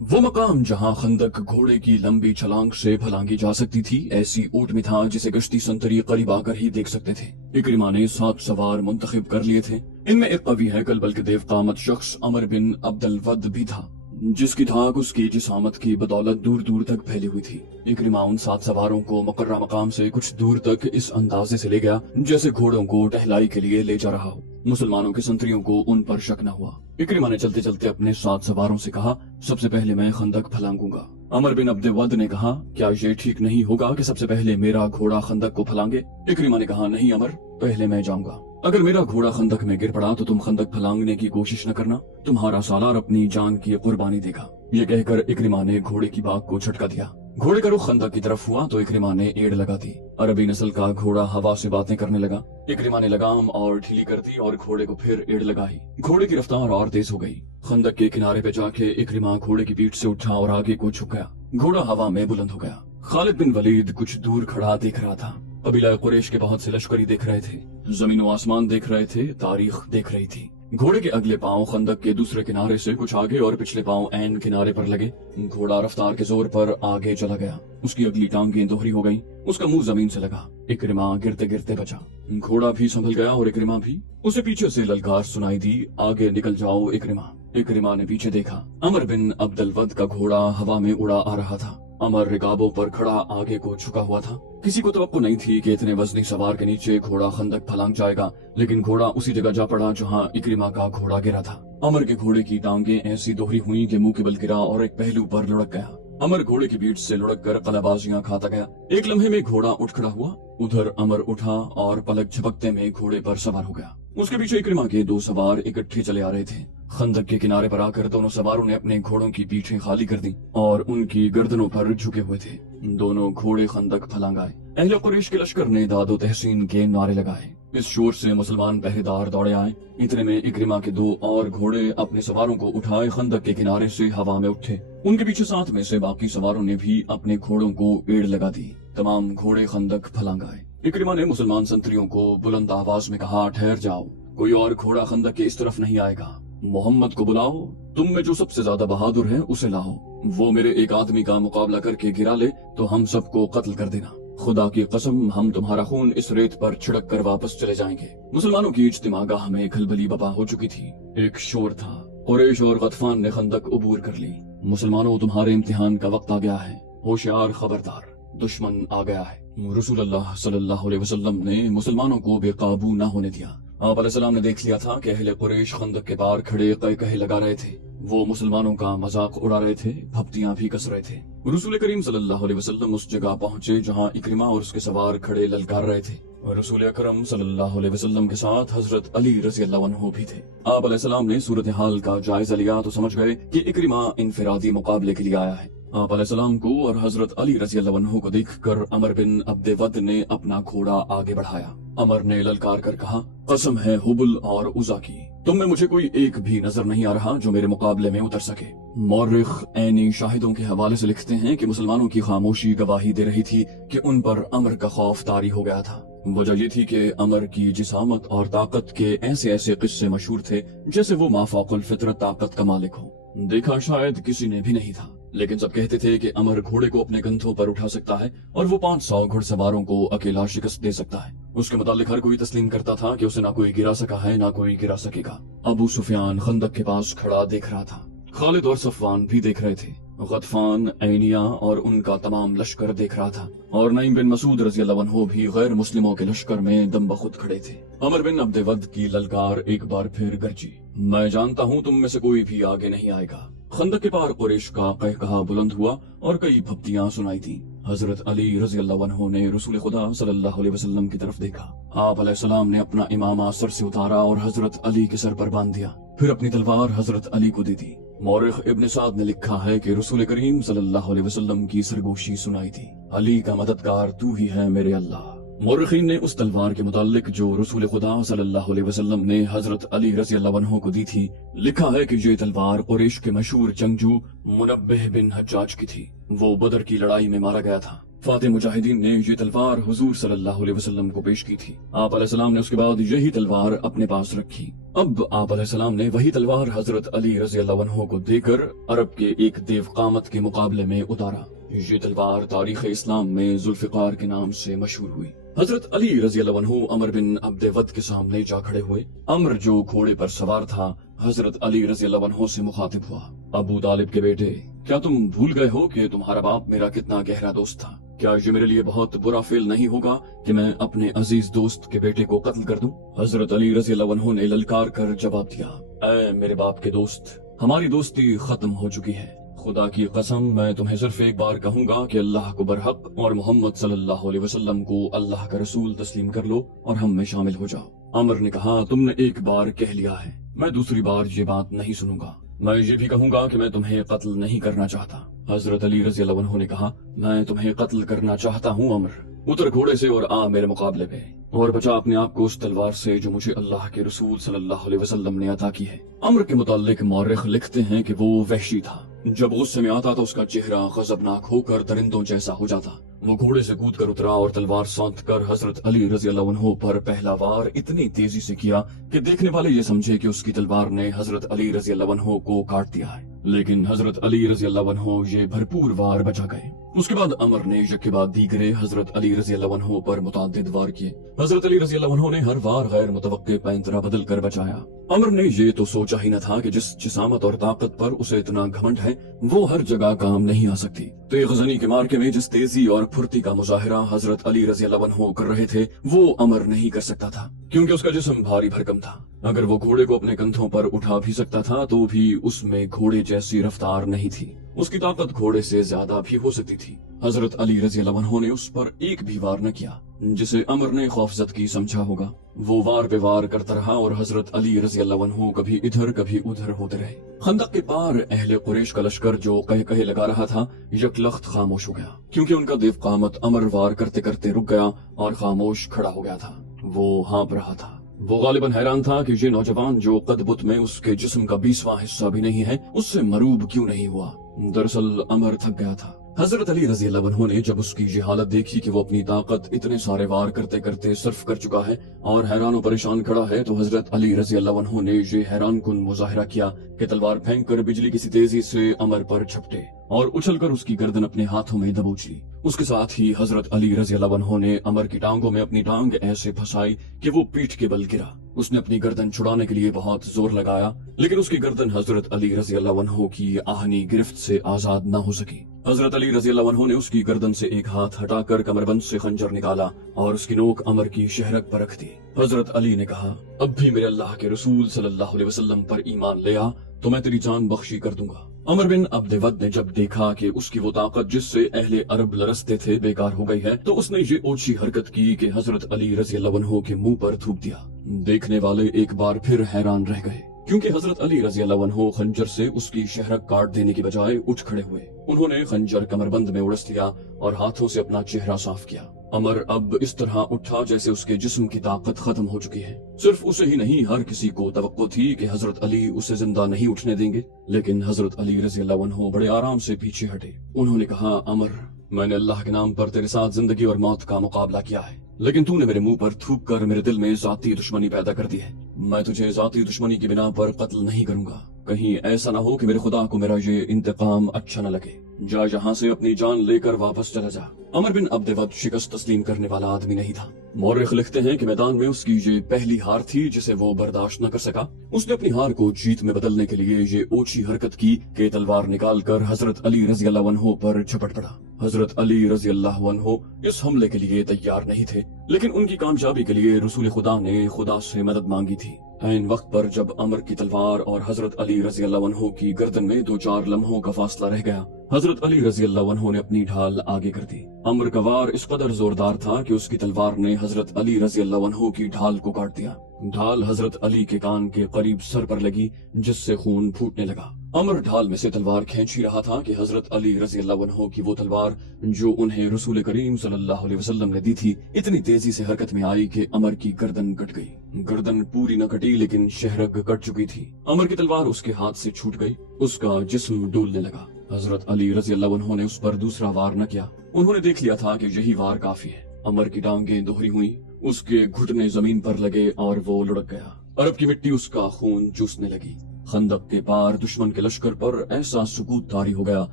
वो मकाम जहां खंदक घोड़े की लंबी छलांग से फलांगी जा सकती थी, ऐसी ऊट में था जिसे गश्ती संतरी करीब आकर ही देख सकते थे। इकरिमा ने 7 सवार मुंतखब कर लिए थे। इनमें एक कवी हैकल बल्कि देवकामत शख्स अमर बिन अब्दुल वद भी था, जिसकी धाक उसकी जिसामत की बदौलत दूर दूर तक फैली हुई थी। इकरिमा उन 7 सवारों को मुकर्रा मकाम से कुछ दूर तक इस अंदाजे से ले गया जैसे घोड़ों को टहलाई के लिए ले जा रहा हो। मुसलमानों के संतरियों को उन पर शक न हुआ। इकरिमा ने चलते चलते अपने 7 सवारों से कहा, सबसे पहले मैं खंदक फलांगूंगा। अमर बिन अब्दुल वद ने कहा, क्या ये ठीक नहीं होगा कि सबसे पहले मेरा घोड़ा खंदक को फलांगे? इकरिमा ने कहा, नहीं अमर, पहले मैं जाऊंगा। अगर मेरा घोड़ा खंदक में गिर पड़ा तो तुम खंदक फलांगने की कोशिश न करना, तुम्हारा सालार अपनी जान की कुर्बानी देगा। ये कहकर इकरिमा ने घोड़े की बाग को झटका दिया। घोड़े का रुख खंदक की तरफ हुआ तो इकरिमा ने एड़ लगा दी। अरबी नस्ल का घोड़ा हवा से बातें करने लगा। इकरिमा ने लगाम और ढीली कर दी और घोड़े को फिर एड़ लगाई। घोड़े की रफ्तार और तेज हो गई। खंदक के किनारे पे जाके इकरिमा घोड़े की पीठ से उठा और आगे को झुक गया। घोड़ा हवा में बुलंद हो गया। खालिद बिन वलीद कुछ दूर खड़ा देख रहा था। कबीला कुरैश के बहुत से लश्करी देख रहे थे, जमीन व आसमान देख रहे थे, तारीख देख रही थी। घोड़े के अगले पांव खंदक के दूसरे किनारे से कुछ आगे और पिछले पांव ऐन किनारे पर लगे। घोड़ा रफ्तार के जोर पर आगे चला गया। उसकी अगली टांगें दोहरी हो गईं। उसका मुंह जमीन से लगा। इकरिमा गिरते गिरते बचा। घोड़ा भी संभल गया और इकरिमा भी। उसे पीछे से ललकार सुनाई दी, आगे निकल जाओ इकरिमा। इकरिमा ने पीछे देखा। अमर बिन अब्दुल वद का घोड़ा हवा में उड़ा आ रहा था। अमर रिकाबों पर खड़ा आगे को झुका हुआ था। किसी को तवक्को नहीं थी कि इतने वजनी सवार के नीचे घोड़ा खंदक फलांग जाएगा, लेकिन घोड़ा उसी जगह जा पड़ा जहां इकरिमा का घोड़ा गिरा था। अमर के घोड़े की टांगें ऐसी दोहरी हुई कि मुंह के बल गिरा और एक पहलू पर लुढ़क गया। अमर घोड़े की पीठ से लुढ़क कर कलाबाजियां खाता गया। एक लम्हे में घोड़ा उठ खड़ा हुआ। उधर अमर उठा और पलक झपकते में घोड़े पर सवार हो गया। उसके पीछे इकरिमा के 2 सवार इकट्ठे चले आ रहे थे। खंदक के किनारे पर आकर दोनों सवारों ने अपने घोड़ों की पीठें खाली कर दी और उनकी गर्दनों पर झुके हुए थे। दोनों घोड़े खंदक फलांग आए। अहले कुरैश के लश्कर ने दादो तहसीन के नारे लगाए। इस शोर से मुसलमान पहरेदार दौड़े आए। इतने में इकरिमा के 2 और घोड़े अपने सवारों को उठाए खंदक के किनारे से हवा में उठे। उनके पीछे 7 में से बाकी सवारों ने भी अपने घोड़ों को एड़ लगा दी। तमाम घोड़े खंदक फलांग आए। इकरिमा ने मुसलमान संतरियों को बुलंद आवाज में कहा, ठहर जाओ, कोई और घोड़ा खंदक के इस तरफ नहीं आएगा। मोहम्मद को बुलाओ, तुम में जो सबसे ज्यादा बहादुर है उसे लाओ। वो मेरे एक आदमी का मुकाबला करके गिरा ले तो हम सबको कत्ल कर देना। खुदा की कसम, हम तुम्हारा खून इस रेत पर छिड़क कर वापस चले जाएंगे। मुसलमानों की इज्तिमागाह में खलबली बपा हो चुकी थी। एक शोर था। कुरैश और गतफान ने खंदक उबूर कर ली। मुसलमानों, तुम्हारे इम्तिहान का वक्त आ गया है। होशियार, खबरदार, दुश्मन आ गया है। रसूलुल्लाह सल्लल्लाहु अलैहि वसल्लम ने मुसलमानों को बेकाबू न होने दिया। आप अलैहिस्सलाम ने देख लिया था कि अहले कुरैश खंदक के पार खड़े कहे लगा रहे थे। वो मुसलमानों का मजाक उड़ा रहे थे, भपतियां भी कस रहे थे। रसूल करीम सल्लल्लाहु अलैहि वसल्लम उस जगह पहुंचे जहां इकरिमा और उसके सवार खड़े ललकार रहे थे। रसूल अकरम सल्लल्लाहु अलैहि वसल्लम के साथ हजरत अली रज़ियल्लाहु अन्हु भी थे। आप अलैहिस्सलाम ने सूरत हाल का जायजा लिया तो समझ गए कि इकरिमा इनफिरादी मुकाबले के लिए आया है। आप अलैहिस्सलाम को और हजरत अली रज़ियल्लाहु अन्हु को देखकर अमर बिन अब्दे वद ने अपना घोड़ा आगे बढ़ाया। अमर ने ललकार कर कहा, कसम है हुबुल और उज़ा की, तुम में मुझे कोई एक भी नजर नहीं आ रहा जो मेरे मुकाबले में उतर सके। मौरिख ऐनी शाहिदों के हवाले से लिखते हैं कि मुसलमानों की खामोशी गवाही दे रही थी कि उन पर अमर का खौफ तारी हो गया था। वजह ये थी कि अमर की जिसामत और ताकत के ऐसे ऐसे किस्से मशहूर थे जैसे वो माफाकुल फितरत ताकत का मालिक हो। देखा शायद किसी ने भी नहीं था, लेकिन सब कहते थे कि अमर घोड़े को अपने कंधों पर उठा सकता है और वो 500 घुड़सवारों को अकेला शिकस्त दे सकता है। उसके मुतालिक हर कोई तस्लीम करता था कि उसे ना कोई गिरा सका है ना कोई गिरा सकेगा। अबू सुफियान खंदक के पास खड़ा देख रहा था। खालिद और सफवान भी देख रहे थे। गतफान, ऐनिया और उनका तमाम लश्कर देख रहा था और नईम बिन मसूद रज़ियल्लाहु अन्हु भी गैर मुस्लिमों के लश्कर में दम बखुद खड़े थे। अमर बिन अब्दे वद की ललकार एक बार फिर गरजी, मैं जानता हूँ तुम में से कोई भी आगे नहीं आएगा। खंदक के पार कुरैश का कहकहा बुलंद हुआ और कई भपतियां सुनाई दी। हजरत अली रज़ियल्लाहु अन्हु ने रसूल खुदा सल्लल्लाहु अलैहि वसल्लम की तरफ देखा। आप अलैहिस्सलाम ने अपना इमामा सर से उतारा और हजरत अली के सर पर बांध दिया, फिर अपनी तलवार हजरत अली को दे दी। मौरिख इब्न साद ने लिखा है कि रसूल करीम सल्लल्लाहु अलैहि वसल्लम की सरगोशी सुनाई थी, अली का मददगार तू ही है मेरे अल्लाह। मौरिखीन ने उस तलवार के मुतालिक जो रसूल खुदा सल्लल्लाहु अलैहि वसल्लम ने हजरत अली रज़ियल्लाहु अन्हु को दी थी, लिखा है कि ये तलवार कुरैश के मशहूर जंगजू मुनब्बिह बिन हज्जाज की थी। वो बदर की लड़ाई में मारा गया था। फातिह मुजाहिदीन ने ये तलवार हुजूर सल्लल्लाहु अलैहि वसल्लम को पेश की थी। आप अलैहिस्सलाम ने उसके बाद यही तलवार अपने पास रखी। अब आप अलैहिस्सलाम ने वही तलवार हजरत अली रज़ी अल्लाहु अन्हु को देकर अरब के एक देवकामत के मुकाबले में उतारा। ये तलवार तारीख इस्लाम में जुल्फिकार के नाम से मशहूर हुई। हजरत अली रज़ी अल्लाहु अन्हु अमर बिन अब्द वद के सामने जा खड़े हुए। अमर जो घोड़े पर सवार था हजरत अली रज़ी अल्लाहु अन्हु से मुखातिब हुआ, अबू तालिब के बेटे, क्या तुम भूल गए हो कि तुम्हारा बाप मेरा कितना गहरा दोस्त था? क्या ये मेरे लिए बहुत बुरा फेल नहीं होगा कि मैं अपने अजीज दोस्त के बेटे को कत्ल कर दूं? हजरत अली रज़ी अल्लाहु अन्हु ने ललकार कर जवाब दिया, ऐ मेरे बाप के दोस्त, हमारी दोस्ती खत्म हो चुकी है। खुदा की कसम, मैं तुम्हें सिर्फ एक बार कहूंगा कि अल्लाह को बरहक और मोहम्मद सल्लल्लाहु अलैहि वसल्लम को अल्लाह का रसूल तस्लीम कर लो और हम में शामिल हो जाओ। अमर ने कहा, तुमने एक बार कह लिया है, मैं दूसरी बार ये बात नहीं सुनूंगा। मैं ये भी कहूंगा कि मैं तुम्हें कत्ल नहीं करना चाहता। हजरत अली रज़ी अल्लाहु अन्हु ने कहा, मैं तुम्हें कत्ल करना चाहता हूँ अमर, उतर घोड़े से और आ मेरे मुकाबले पे और बचा अपने आप को उस तलवार से जो मुझे अल्लाह के रसूल सल्लल्लाहु अलैहि वसल्लम ने अता की है। अमर के मुताल्लिक मौरिख लिखते हैं कि वो वहशी था। जब गुस्से में आता तो उसका चेहरा गजबनाक होकर दरिंदों जैसा हो जाता। वो घोड़े से कूद कर उतरा और तलवार सौंध कर हजरत अली रज़ी अल्लाहु अन्हु पर पहला वार इतनी तेजी से किया कि देखने वाले ये समझे कि उसकी तलवार ने हजरत अली रज़ी अल्लाहु अन्हु को काट दिया है। लेकिन हजरत अली रज़ी अल्लाहु अन्हु ये भरपूर वार बचा गए। उसके बाद अमर ने यके बाद दीगरे हजरत अली रज़ी अल्लाहु अन्हु पर मुतअद्दिद वार किए। हजरत अली रज़ी अल्लाहु अन्हु ने हर वार गैर मुतवक्के पैंतरा बदल कर बचाया। अमर ने ये तो सोचा ही न था कि जिस जिसामत और ताकत पर उसे इतना घमंड है वो हर जगह काम नहीं आ सकती। तेगज़नी के मार्के में जिस तेजी और फुर्ती का मुजाहिरा हजरत अली रज़ी अल्लाहु अन्हु कर रहे थे वो अमर नहीं कर सकता था, क्योंकि उसका जिस्म भारी भरकम था। अगर वो घोड़े को अपने कंधों पर उठा भी सकता था तो भी उसमें घोड़े जैसी रफ्तार नहीं थी। उसकी ताकत घोड़े से ज्यादा भी हो सकती थी। हजरत अली रज़ी अल्लाहु अन्हु ने उस पर एक भी वार न किया, जिसे अमर ने खौफजद की समझा होगा। वो वार पे वार करता रहा और हजरत अली रज़ी अल्लाहु अन्हु कभी इधर कभी उधर होते रहे। खंदक के पार अहले कुरैश का लश्कर जो कहे कहे लगा रहा था यकलख्त खामोश हो गया, क्योंकि उनका देवकामत अमर वार करते करते रुक गया और खामोश खड़ा हो गया था। वो हाँप रहा था। वो गालिबन हैरान था कि ये नौजवान जो कद बुत में उसके जिस्म का 20वां हिस्सा भी नहीं है उससे मरूब क्यों नहीं हुआ। दरअसल अमर थक गया था। हजरत अली रज़ी अल्लाहु अन्हु ने जब उसकी ये हालत देखी कि वो अपनी ताकत इतने सारे वार करते करते सर्फ कर चुका है और हैरान और परेशान खड़ा है, तो हजरत अली रज़ी अल्लाहु अन्हु ने ये हैरान कुन मुजाहिरा किया कि तलवार फेंक कर बिजली किसी तेजी से अमर पर झपटे और उछलकर उसकी गर्दन अपने हाथों में दबोच ली। उसके साथ ही हजरत अली रज़ी अल्लाहु अन्हु ने अमर की टांगों में अपनी टांग ऐसे फंसाई कि वो पीठ के बल गिरा। उसने अपनी गर्दन छुड़ाने के लिए बहुत जोर लगाया, लेकिन उसकी गर्दन हजरत अली रज़ी अल्लाहु अन्हु की आहनी गिरफ्त से आजाद न हो सकी। हजरत अली रज़ी अल्लाहु अन्हु ने उसकी गर्दन से एक हाथ हटाकर कमरबंद से खंजर निकाला और उसकी नोक अमर की शहरक पर रख दी। हजरत अली ने कहा, अब भी मेरे अल्लाह के रसूल सल्लल्लाहु अलैहि वसल्लम पर ईमान ले आ तो मैं तेरी जान बख्शी कर दूंगा। अमर बिन अब्द वद ने जब देखा कि उसकी वो ताकत जिससे अहले अरब लरसते थे बेकार हो गई है, तो उसने ये ओछी हरकत की कि हजरत अली रज़ी अल्लाहु अन्हु के मुंह पर थूक दिया। देखने वाले एक बार फिर हैरान रह गए, क्योंकि हजरत अली रज़ी अल्लाहु अन्हु खंजर से उसकी शहरक काट देने की बजाय उठ खड़े हुए। उन्होंने खंजर कमरबंद में उड़स दिया और हाथों से अपना चेहरा साफ किया। अमर अब इस तरह उठा जैसे उसके जिस्म की ताकत खत्म हो चुकी है। सिर्फ उसे ही नहीं, हर किसी को तवक्को थी कि हजरत अली उसे जिंदा नहीं उठने देंगे, लेकिन हजरत अली रज़ी अल्लाहु अन्हु बड़े आराम से पीछे हटे। उन्होंने कहा, अमर, मैंने अल्लाह के नाम पर तेरे साथ जिंदगी और मौत का मुकाबला किया है, लेकिन तूने मेरे मुंह पर थूक कर मेरे दिल में जाती दुश्मनी पैदा कर दी है। मैं तुझे जाती दुश्मनी की बिना पर कत्ल नहीं करूंगा। कहीं ऐसा ना हो कि मेरे खुदा को मेरा ये इंतकाम अच्छा न लगे। जा यहाँ से अपनी जान लेकर वापस चला जा। अमर बिन अब्द वद शिकस्त तस्लीम करने वाला आदमी नहीं था। मौरिख लिखते हैं कि मैदान में उसकी ये पहली हार थी जिसे वो बर्दाश्त न कर सका। उसने अपनी हार को जीत में बदलने के लिए ये ओछी हरकत की कि तलवार निकाल कर हजरत अली रज़ी अल्लाहु अन्हु पर झपट पड़ा। हजरत अली रज़ी अल्लाहु अन्हु इस हमले के लिए तैयार नहीं थे, लेकिन उनकी कामयाबी के लिए रसूल खुदा ने खुदा से मदद मांगी थी। ऐन वक्त पर जब अमर की तलवार और हजरत अली रज़ी अल्लाहु अन्हु की गर्दन में 2-4 लम्हों का फासला रह गया, हजरत अली रज़ी अल्लाहु अन्हु ने अपनी ढाल आगे कर दी। अमर का वार इस कदर जोरदार था कि उसकी तलवार ने हजरत अली रज़ी अल्लाहु अन्हु की ढाल को काट दिया। ढाल हजरत अली के कान के करीब सर पर लगी, जिससे खून फूटने लगा। अमर ढाल में से तलवार खींच ही रहा था कि हजरत अली रज़ी अल्लाहु अन्हु की वो तलवार जो उन्हें रसूल करीम सल्लल्लाहु अलैहि वसल्लम ने दी थी, इतनी तेजी से हरकत में आई कि अमर की गर्दन कट गई। गर्दन पूरी न कटी, लेकिन शहरग कट चुकी थी। अमर की तलवार उसके हाथ से छूट गई। उसका जिस्म डूलने लगा। हजरत अली रजी अल्लाह अन्हु ने उस पर दूसरा वार न किया। उन्होंने देख लिया था कि यही वार काफी है। अमर की टांगें दोहरी हुई, उसके घुटने जमीन पर लगे और वो लुढ़क गया। अरब की मिट्टी उसका खून चूसने लगी। खंदक के पार दुश्मन के लश्कर पर ऐसा सुकूत तारी हो गया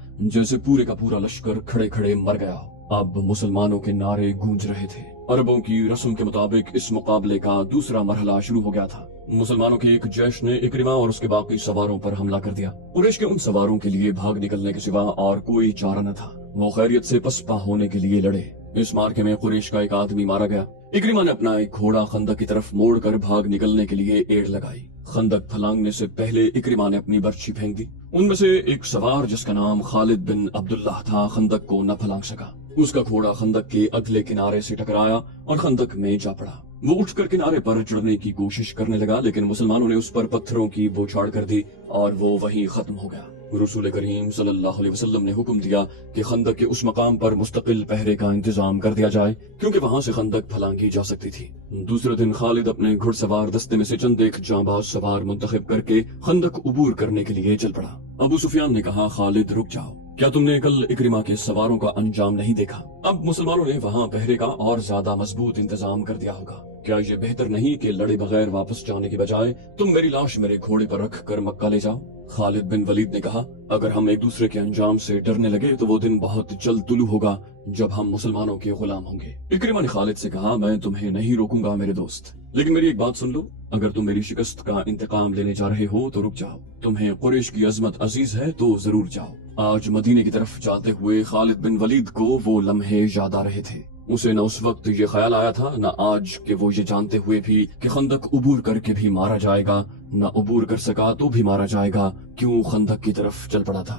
जैसे पूरे का पूरा लश्कर खड़े खड़े मर गया। अब मुसलमानों के नारे गूंज रहे थे। अरबों की रस्म के मुताबिक इस मुकाबले का दूसरा मरहला शुरू हो गया था। मुसलमानों के एक जैश ने इकरिमा और उसके बाकी सवारों पर हमला कर दिया। कुरैश के उन सवारों के लिए भाग निकलने के सिवा और कोई चारा न था। वो खैरियत से पसपा होने के लिए लड़े। इस मार्के में कुरैश का एक आदमी मारा गया। इकरिमा ने अपना एक घोड़ा खंदक की तरफ मोड़कर भाग निकलने के लिए एड़ लगाई। खंदक फलांगने से पहले इकरिमा ने अपनी बर्छी फेंक दी। उनमें से एक सवार जिसका नाम खालिद बिन अब्दुल्लाह था खंदक को न फलांग सका। उसका घोड़ा खंदक के अगले किनारे से टकराया और खंदक में जा पड़ा। वो उठकर किनारे पर चढ़ने की कोशिश करने लगा, लेकिन मुसलमानों ने उस पर पत्थरों की बौछार कर दी और वो वहीं खत्म हो गया। रसूल करीम सल्लल्लाहु अलैहि वसल्लम ने हुक्म दिया कि खंदक के उस मकाम पर मुस्तकिल पहरे का इंतजाम कर दिया जाए, क्योंकि वहां से खंदक फलांगी जा सकती थी। दूसरे दिन खालिद अपने घुड़सवार दस्ते में से चंद एक जांबाज सवार मुंतखब करके खंदक उबूर करने के लिए चल पड़ा। अबू सुफियान ने कहा, खालिद रुक जाओ, क्या तुमने कल इकरिमा के सवारों का अंजाम नहीं देखा? अब मुसलमानों ने वहाँ पहरे का और ज्यादा मजबूत इंतजाम कर दिया होगा। क्या ये बेहतर नहीं कि लड़े बगैर वापस जाने की बजाय तुम मेरी लाश मेरे घोड़े पर रख कर मक्का ले जाओ? खालिद बिन वलीद ने कहा, अगर हम एक दूसरे के अंजाम से डरने लगे तो वो दिन बहुत जल्द तुलू होगा जब हम मुसलमानों के गुलाम होंगे। इकरिमा ने खालिद से कहा, मैं तुम्हें नहीं रोकूंगा मेरे दोस्त, लेकिन मेरी एक बात सुन लो। अगर तुम मेरी शिकस्त का इंतकाम लेने जा रहे हो तो रुक जाओ। तुम्हें कुरैश की अजमत अजीज है तो जरूर जाओ। आज मदीने की तरफ जाते हुए खालिद बिन वलीद को वो लम्हे याद आ रहे थे। उसे न उस वक्त ये ख्याल आया था न आज कि वो ये जानते हुए भी कि खंदक उबूर करके भी मारा जाएगा, न उबूर कर सका तो भी मारा जाएगा, क्यों खंदक की तरफ चल पड़ा था।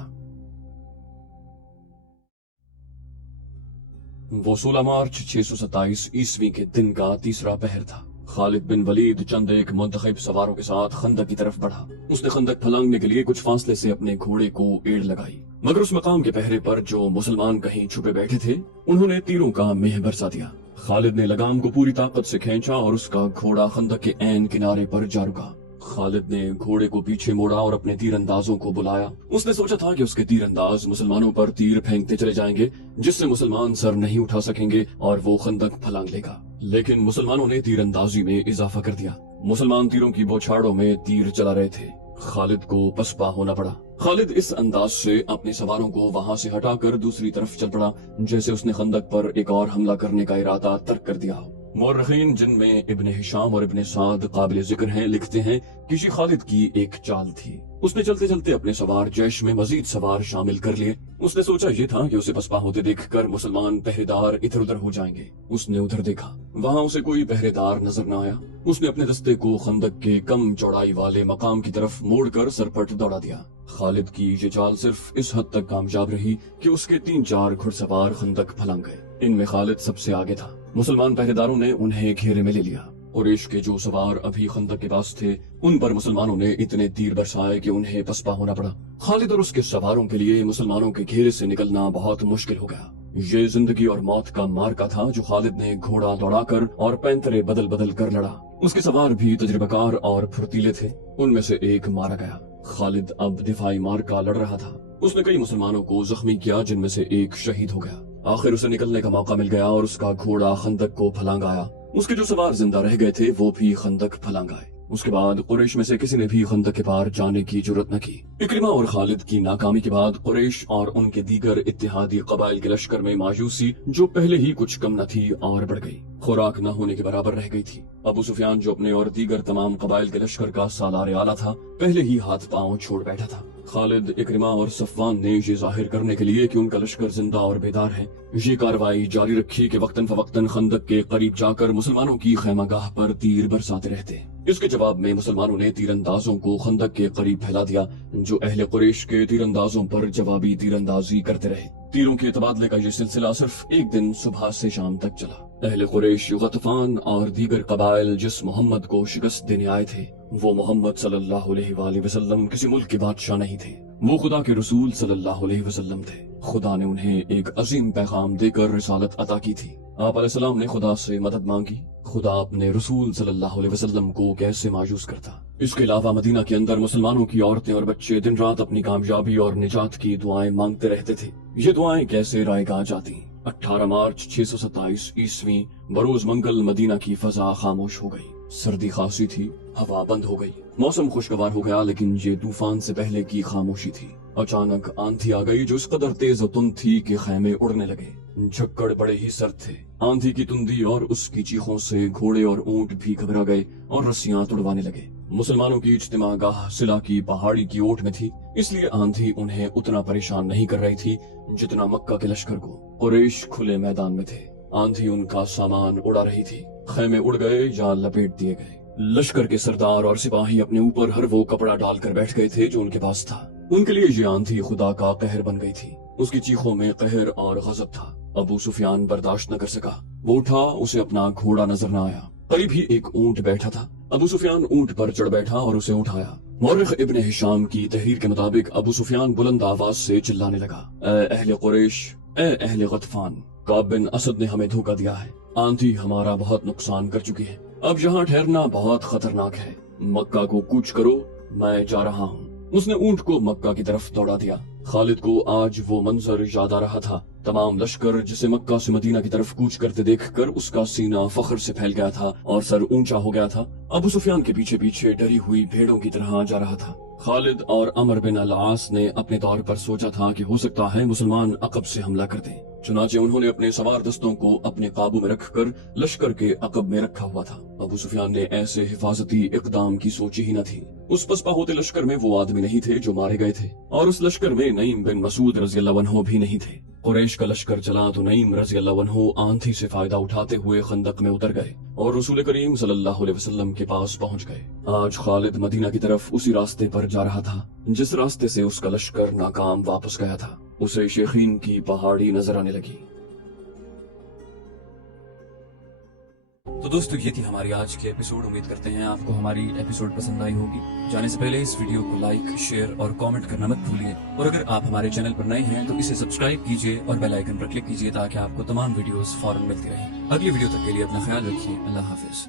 वो 16 मार्च 627 ईस्वी के दिन का तीसरा पहर था। खालिद बिन वलीद चंद एक मुंतखब सवारों के साथ खंदक की तरफ बढ़ा। उसने खंदक फलांगने के लिए कुछ फासले से अपने घोड़े को एड़ लगाई, मगर उस मकाम के पहरे पर जो मुसलमान कहीं छुपे बैठे थे उन्होंने तीरों का मेह बरसा दिया। खालिद ने लगाम को पूरी ताकत से खींचा और उसका घोड़ा खंदक के ऐन किनारे पर जा रुका। खालिद ने घोड़े को पीछे मोड़ा और अपने तीरंदाजों को बुलाया। उसने सोचा था कि उसके तीरंदाज मुसलमानों पर तीर फेंकते चले जाएंगे, जिससे मुसलमान सर नहीं उठा सकेंगे और वो खंदक फलांग लेगा। लेकिन मुसलमानों ने तीरंदाजी में इजाफा कर दिया। मुसलमान तीरों की बौछारों में तीर चला रहे थे। खालिद को पसपा होना पड़ा। खालिद इस अंदाज से अपने सवारों को वहां से हटाकर दूसरी तरफ चल पड़ा जैसे उसने खंदक पर एक और हमला करने का इरादा तर्क कर दिया हो। मौर्रखीन, जिनमें इब्ने हिशाम और इब्ने साद काबिल जिक्र हैं, लिखते हैं कि ये खालिद की एक चाल थी। उसने चलते चलते अपने सवार जैश में मजीद सवार शामिल कर लिए। उसने सोचा ये था कि उसे पसपा होते देखकर मुसलमान पहरेदार इधर उधर हो जाएंगे। उसने उधर देखा, वहाँ उसे कोई पहरेदार नजर न आया। उसने अपने दस्ते को खंदक के कम चौड़ाई वाले मकाम की तरफ मोड़कर सरपट दौड़ा दिया। खालिद की ये चाल सिर्फ इस हद तक कामयाब रही कि उसके 3-4 घुड़सवार खंदक फलांग गए। इनमें खालिद सबसे आगे था। मुसलमान पहरेदारों ने उन्हें घेरे में ले लिया। कुरैश के जो सवार अभी खंदक के पास थे उन पर मुसलमानों ने इतने तीर बरसाए कि उन्हें पसपा होना पड़ा। खालिद और उसके सवारों के लिए मुसलमानों के घेरे से निकलना बहुत मुश्किल हो गया। ये जिंदगी और मौत का मार्का था जो खालिद ने घोड़ा दौड़ाकर और पैंतरे बदल बदल कर लड़ा। उसके सवार भी तजुर्बेकार और फुर्तीले थे। उनमें से एक मारा गया। खालिद अब दिफाई मार्का लड़ रहा था। उसने कई मुसलमानों को जख्मी किया, जिनमें से एक शहीद हो गया। आखिर उसे निकलने का मौका मिल गया और उसका घोड़ा खंदक को फलांग आया। उसके जो सवार जिंदा रह गए थे वो भी खंदक फलांग आए। उसके बाद कुरैश में से किसी ने भी खंदक के पार जाने की जुर्रत न की। इकरिमा और खालिद की नाकामी के बाद कुरैश और उनके दीगर इत्तेहादी कबाइल के लश्कर में मायूसी, जो पहले ही कुछ कम न थी, और बढ़ गई। खुराक न होने के बराबर रह गई थी। अबू सुफियान, जो अपने और दीगर तमाम कबाइल के लश्कर का सालार आला था, पहले ही हाथ पांव छोड़ बैठा था। खालिद, इकरिमा और सफवान ने ये जाहिर करने के लिए कि उनका लश्कर जिंदा और बेदार है, ये कार्रवाई जारी रखी कि वक्तन फवक्तन खंदक के करीब जाकर मुसलमानों की खैमागाह पर तीर बरसाते रहते। इसके जवाब में मुसलमानों ने तीरंदाजों को खंदक के करीब फैला दिया, जो अहले कुरैश के तीरंदाजों पर जवाबी तीरंदाजी करते रहे। तीरों के तबादले का ये सिलसिला सिर्फ एक दिन सुबह से शाम तक चला। अहले कुरैश, गतफान और दीगर कबाइल जिस मोहम्मद को शिकस्त देने आए थे, वो मोहम्मद सल्लल्लाहु अलैहि वसल्लम किसी मुल्क के बादशाह नहीं थे। वो खुदा के रसूल सल्लल्लाहु अलैहि वसल्लम थे। खुदा ने उन्हें एक अजीम पैगाम देकर रिसालत अता की थी। आप अलैहिस्सलाम ने खुदा से मदद मांगी। खुदा अपने रसूल सल्लल्लाहु अलैहि वसल्लम को कैसे मायूस करता। इसके अलावा मदीना के अंदर मुसलमानों की औरतें और बच्चे दिन रात अपनी कामयाबी और निजात की दुआएं मांगते रहते थे। ये दुआएं कैसे रायगा जाती। 18 मार्च 627 ईस्वी बरोज मंगल मदीना की फजा खामोश हो गई। सर्दी खांसी थी, हवा बंद हो गई, मौसम खुशगवार हो गया, लेकिन ये तूफान से पहले की खामोशी थी। अचानक आंधी आ गई जो इस कदर तेज और तुंद थी कि खैमे उड़ने लगे। झक्कड़ बड़े ही सर्द थे। आंधी की तुंदी और उसकी चीखों से घोड़े और ऊंट भी घबरा गए और रस्सियां तुड़वाने लगे। मुसलमानों की इज्तिमागाह सिला की पहाड़ी की ओट में थी, इसलिए आंधी उन्हें उतना परेशान नहीं कर रही थी जितना मक्का के लश्कर को। कुरैश खुले मैदान में थे। आंधी उनका सामान उड़ा रही थी। खैमे उड़ गए या लपेट दिए गए। लश्कर के सरदार और सिपाही अपने ऊपर हर वो कपड़ा डालकर बैठ गए थे जो उनके पास था। उनके लिए ये आंधी खुदा का कहर बन गई थी। उसकी चीखों में कहर और गजब था। अबू सुफियान बर्दाश्त न कर सका। वो उठा, उसे अपना घोड़ा नजर न आया। करीब ही एक ऊंट बैठा था। अबू सुफियान ऊंट पर चढ़ बैठा और उसे उठाया। मौरिख इब्न हिशाम की तहरीर के मुताबिक अबू सुफियान बुलंद आवाज से चिल्लाने लगा, ए अहले कुरैश, ए अहले गतफान, काब बिन असद ने हमें धोखा दिया है। आंधी हमारा बहुत नुकसान कर चुकी है। अब यहाँ ठहरना बहुत खतरनाक है। मक्का को कूच करो, मैं जा रहा हूँ। उसने ऊंट को मक्का की तरफ दौड़ा दिया। खालिद को आज वो मंजर याद आ रहा था। तमाम लश्कर जिसे मक्का से मदीना की तरफ कूच करते देखकर उसका सीना फख्र से फैल गया था और सर ऊंचा हो गया था। अबू सुफियान के पीछे पीछे डरी हुई भेड़ों की तरह जा रहा था। खालिद और अमर बिन अल-आस ने अपने तौर पर सोचा था कि हो सकता है मुसलमान अकब से हमला कर दें। चुनाचे उन्होंने अपने सवार दस्तों को अपने काबू में रखकर लश्कर के अकब में रखा हुआ था। अबू सुफियान ने ऐसे हिफाजती इकदाम की सोची ही न थी। उस पसपा होते लश्कर में वो आदमी नहीं थे जो मारे गए थे, और उस लश्कर में नईम बिन मसूद रज़ियल्लाहु अन्हु भी नहीं थे। कुरैश का लश्कर चला तो नईम रज़ियल्लाहु अन्हु आंधी से फायदा उठाते हुए खंदक में उतर गए और रसूल करीम सल्लल्लाहु अलैहि वसल्लम के पास पहुंच गए। आज खालिद मदीना की तरफ उसी रास्ते पर जा रहा था जिस रास्ते से उसका लश्कर नाकाम वापस गया था। उसे शेखीन की पहाड़ी नजर आने लगी। तो दोस्तों, ये थी हमारी आज की एपिसोड। उम्मीद करते हैं आपको हमारी एपिसोड पसंद आई होगी। जाने से पहले इस वीडियो को लाइक, शेयर और कमेंट करना मत भूलिए। और अगर आप हमारे चैनल पर नए हैं तो इसे सब्सक्राइब कीजिए और बेल आइकन पर क्लिक कीजिए ताकि आपको तमाम वीडियोस फौरन मिलती रहें। अगली वीडियो तक के लिए अपना ख्याल रखिए। अल्लाह हाफिज।